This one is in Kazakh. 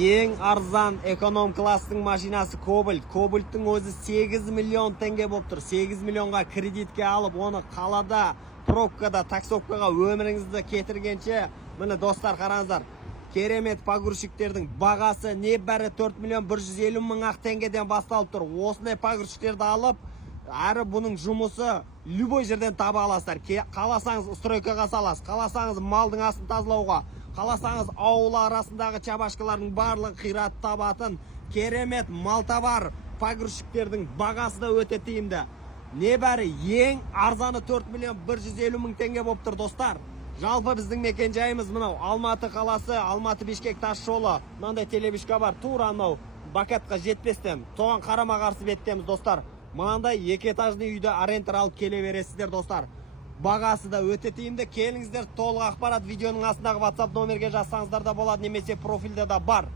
Ең арзан эконом класстың машинасы Кобальт. Кобальттың өзі 8 миллион теңге болып тұр. 8 миллионға кредитке алып, оны қалада, пробкада, таксовкаға өміріңізді кетіргенше, міне достар қараңыздар. Керемет погрузчиктердің бағасы небәрі 4 миллион 150 мың ақ теңгеден басталып тұр. Осындай погрузчиктерді алып, әрі бұның жұмысы любой жерден таба аласыздар. Қаласаңыз стройкаға саласыз, қаласаңыз малдың астын тазалауға, қаласаңыз ауыл арасындағы чабашкалардың барлығы қират табатын керемет малтабар погрузчиктердің бағасы да өте тиімді. Небәрі ең арзаны 4 миллион 150 мың теңге болып тұр достар. Жалпы біздің мекен жайымыз мынау Алматы қаласы, Алматы-Бишкек тас жолы. Мынандай телебишка бар, тура анау Бакатқа жетпестен, соған қарама-қарсы беттеміз достар. Мынандай 2 этажды үйді арендтер алып келе бересіздер достар. Бағасы да өте тиімді. Келіңіздер, толық ақпарат видеоның астындағы WhatsApp номерге жазсаңыздар да болады, немесе профильде да бар.